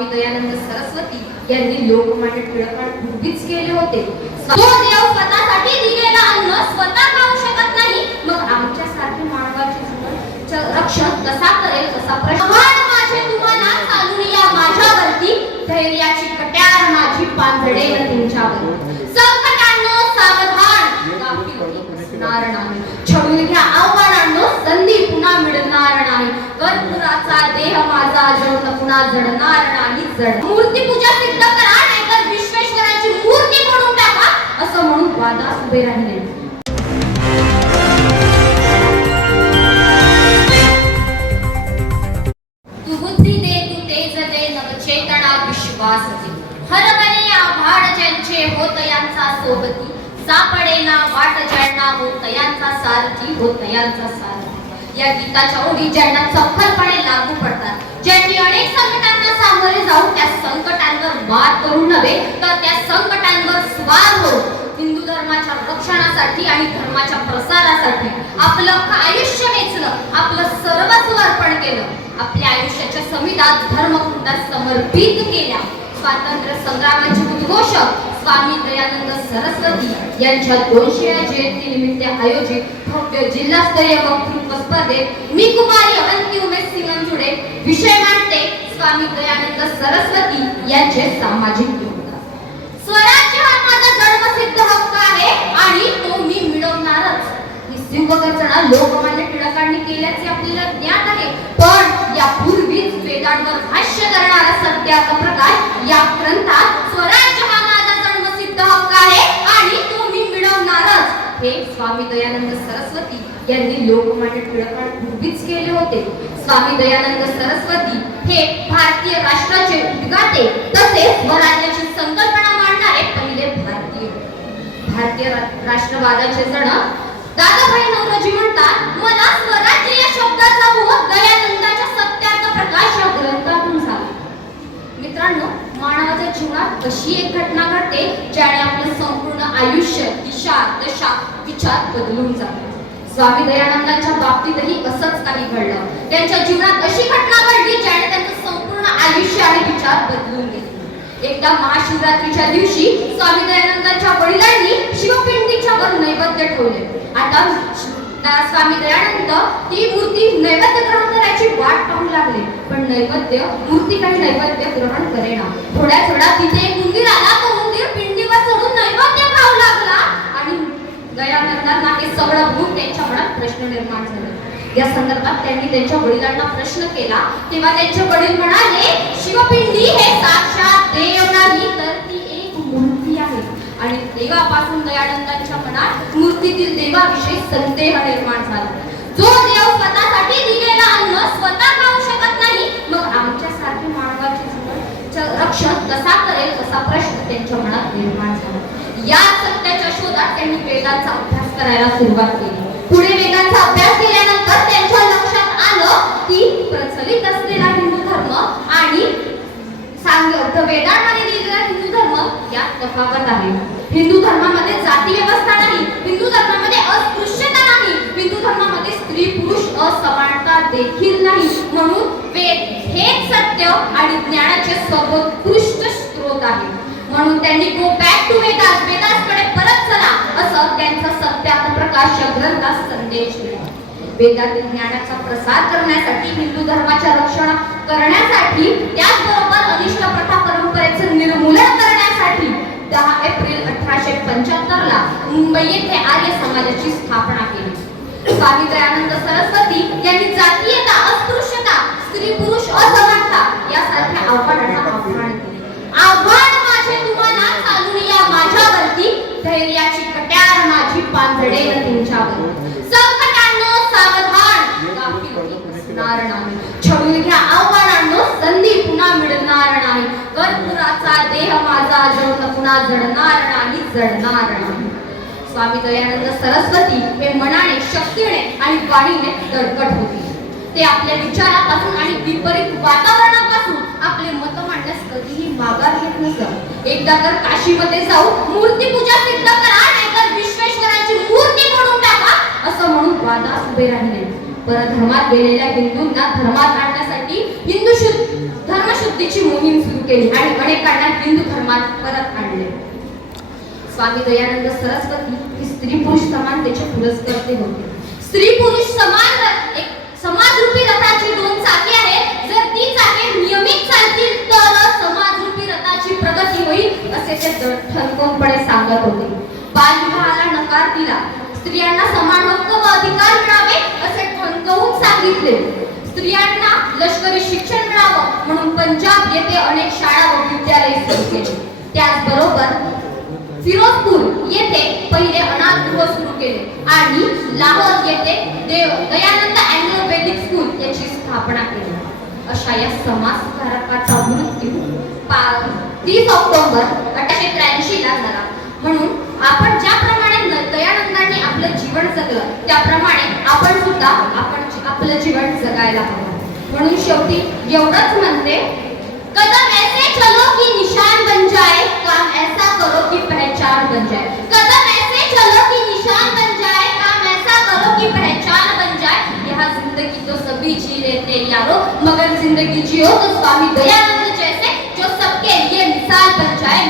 स्वामी दयानंद सरस्वती यांनी लोकमान्य टिळकांना उभीच केले होते. तो देव स्वतःसाठी दिलेला अन्न स्वतः खाऊ शकत नाही. मग आमच्यासारखे मानवाचे जीवन रक्षण कसा करेल कसा प्रश्न? माझे तुम्हाला चालून या माझ्यावरती. धैर्याची कट्यार माझी पांढरे तुमच्यावर संकटांनो सावधान गाफिलती असणार नाही छळून घ्या आव्हानांनो संधी पुन्हा मिळणार नाही कर्पुराचा देह माझा जळून पुन्हा जडणार नाही जड मूर्ती पूजा सिद्ध करा नाहीतर विश्वेश्वराची मूर्ती बनवून टाका असं म्हणून वादास उभे राहिले. तू बुद्धी दे तू तेज दे नवचेतना विश्वास दे हरवले आभाळ ज्यांचे होत यांचा सोबती. वाट ज्यांना होत यांचा सारथी होत यांचा सारथी. या गीताच्या ओळी ज्यांना चपखलपणे लागू पडतात. ज्यांनी अनेक संकटांना सामोरे जाऊन त्या संकटांवर मात करू नव्हे तर त्या संकटांवर स्वार होऊन हिंदू धर्माच्या रक्षणासाठी आणि धर्माच्या प्रसारासाठी आपलं आयुष्य वेचलं आपलं सर्वस्व अर्पण केलं आपल्या आयुष्याच्या समिधात धर्मकुंडात समर्पित केल्या. स्वातंत्र्य संग्रामाचे उद्घोषक स्वामी दयानंद सरस्वती यांच्या दोनशे जयंती निमित्त आयोजित भव्य जिल्हास्तरीय वक्तृत्व स्पर्धेत मी कुमारी अवंती उमेश सिंगंजुडे विषय मांडते स्वामी दयानंद सरस्वती यांचे सामाजिक योगदान. स्वराज्य हा माझा जन्मसिद्ध हक्क आहे आणि तो मी मिळवणारच. ही सिंहगर्जना लोकमान्य टिळकांनी केल्याचे आपल्याला ज्ञात आहे. पण यापूर्वीच वेदांवर भाष्य करणारा सत्याचा प्रकाश या ग्रंथात स्वराज्य हा माझा जन्मसिद्ध हक्क आहे आणि तो मी मिळवणारच. हे स्वामी दयानंद सरस्वती यांनी लोकमान्य टिळकांना उभीच केले होते. स्वामी दयानंद सरस्वती हे भारतीय राष्ट्राचे उद्गाते तसेच स्वराज्याची संकल्पना मांडणारे पहिले भारतीय भारतीय राष्ट्रवादाचे जण दादाभाई नवरोजी म्हणतात मला स्वराज्य या शब्दाचा मोह दयानंदाच्या सत्यार्थ प्रकाश या ग्रंथातून झाला मित्रांनो मानवाच्या जीवनात अशी एक घटना घडते ज्याने आपलं संपूर्ण आयुष्य दिशा दशा विचार बदलून जातो. स्वामी दयानंदांच्या बाबतीतही असंच काही घडलं. त्यांच्या जीवनात अशी घटना घडली ज्याने त्यांचं संपूर्ण आयुष्य आणि विचार बदलून गेले एकदा महाशिवरात्रीच्या दिवशी स्वामी दयानंदांच्या वडिलांनी शिवपिंडीच्या वर नैवेद्य ठेवले. आता स्वामी दयानंद ती मूर्ती नैवेद्य ग्रहण करायची वाट पाहू लागले. पण नैवेद्य मूर्ती काही नैवेद्य ग्रहण करेना थोड्या थोडा तिथे एक उंदीर आला. तो उंदीर पिंडीवर चढून नैवेद्य खाऊ लागला. आणि दयानंदांना हे सगळं बघून त्यांच्या मनात प्रश्न निर्माण झाला. या संदर्भात त्यांनी त्यांच्या वडिलांना प्रश्न केला. तेव्हा त्यांचे वडील म्हणाले शिवपिंडी हे साक्षात देव नाही तर ती आणि देवापासून दयानंदांच्या मनात मूर्तीतील देवाविषयी संदेह निर्माण झाला. जो देव स्वतःसाठी दिलेला अन्न स्वतः खाऊ शकत नाही मग आमच्यासारखे मानवाचे जीवन रक्षण कसा करेल असा प्रश्न त्यांच्या मनात निर्माण झाला. या सत्याच्या शोधात त्यांनी वेदांचा अभ्यास करायला सुरुवात केली. पुढे वेदांचा अभ्यास केल्यानंतर त्यांच्या लक्षात आलं की प्रचलित असलेला हिंदू धर्म आणि सांग वेदांना दिलेला हिंदू धर्म यात तफावत आहे. हिंदू धर्मामध्ये जाती व्यवस्था नाही हिंदू धर्मामध्ये अस्पृश्यता नाही हिंदू धर्मामध्ये स्त्री पुरुष असमानता देखील नाही. म्हणून वेद हे सत्य आणि ज्ञानाचे सर्वोत्कृष्ट स्रोत आहे. म्हणून त्यांनी गो बॅक टू वेदास वेदासकडे परत चला असं त्यांचा सत्यार्थ प्रकाश या ग्रंथात संदेश दिला. वेदातील ज्ञानाचा प्रसार करण्यासाठी हिंदू धर्माच्या रक्षण करण्यासाठी त्याचबरोबर अनिष्ट प्रथा परंपरेचे निर्मूलन करण्यासाठी दहा एप्रिल अठराशे पंच्याहत्तर ला मुंबई येथे आर्य समाजाची स्थापना केली. स्वामी दयानंद सरस्वती यांनी जातीयता अस्पृश्यता स्त्री पुरुष असमानता यासारख्या आव्हानांना आव्हान दिले. आव्हान माझे तुम्हाला चालून या माझ्यावरती धैर्याची कट्यार माझी पांझडेल तुमच्यावर संकटांनो सावधान गाफिलती असणार नाही छळून घ्या आव्हानांनो संधी पुन्हा मिळणार नाही कर्पुराचा देह माझा जळून पुन्हा जडणार नाही जडणार नाही. स्वामी दयानंद सरस्वती हे मनाने शक्तीने आणि वाणीने दडकट होते. ते आपल्या विचारापासून आणि विपरीत वातावरणापासून आपले मत मांडण्यास कधीही माघार घेत नसत एकदा तर काशीमध्ये जाऊ मूर्ती पूजा सिद्ध करा नाहीतर विश्वेश्वराची मूर्ती म्हणून टाका असं म्हणून वादास उभे राहिले. परधर्मात गेलेल्या हिंदूंना धर्मात आणण्यासाठी हिंदू शुद्ध धर्मशुद्धीची मोहीम सुरू केली आणि अनेकांना हिंदू धर्मात परत आणले. स्वामी दयानंद सरस्वती ही स्त्री पुरुष समानतेचे पुरस्कर्ते होते. स्त्री पुरुष समान र- एक समाजरूपी रथाची दोन चाके आहेत. जर ती चाके नियमित चालतील तर समाजरूपी रथाची प्रगती होईल असे ते ठणकोणपणे सांगत होते. बालविवाहाला नकार दिला. स्त्रियांना समान हक्क व अधिकार मिळावे असे ठणकवून सांगितले. स्त्रियांना लष्करी शिक्षण मिळावं म्हणून पंजाब येथे अनेक शाळा व विद्यालय सुरू केले. त्याचबरोबर फिरोजपूर येथे पहिले अनाथ गृह सुरू केले आणि लाहोर येथे देव दयानंद अँग्लो वेदिक स्कूल याची स्थापना केली. अशा या समाज सुधारकाचा मृत्यू तीस ऑक्टोबर अठराशे त्र्याऐंशी ला झाला. म्हणून आपण ज्याप्रमाणे आपलं जीवन जगलं. त्याप्रमाणे आपण सुद्धा आपण आपलं जीवन जगायला हवं. म्हणून शेवटी एवढंच म्हणते कदम ऐसे चलो की निशान बन जाए काम ऐसा करो की पहचान बन जाए. कदम ऐसे चलो की निशान बन जाए काम ऐसा करो की पहचान बन जाए. यह जिंदगी तो सभी जी लेते यारो मगर जिंदगी जियो तो स्वामी दयानंद जैसे जो सबके लिए मिसाल बन जाए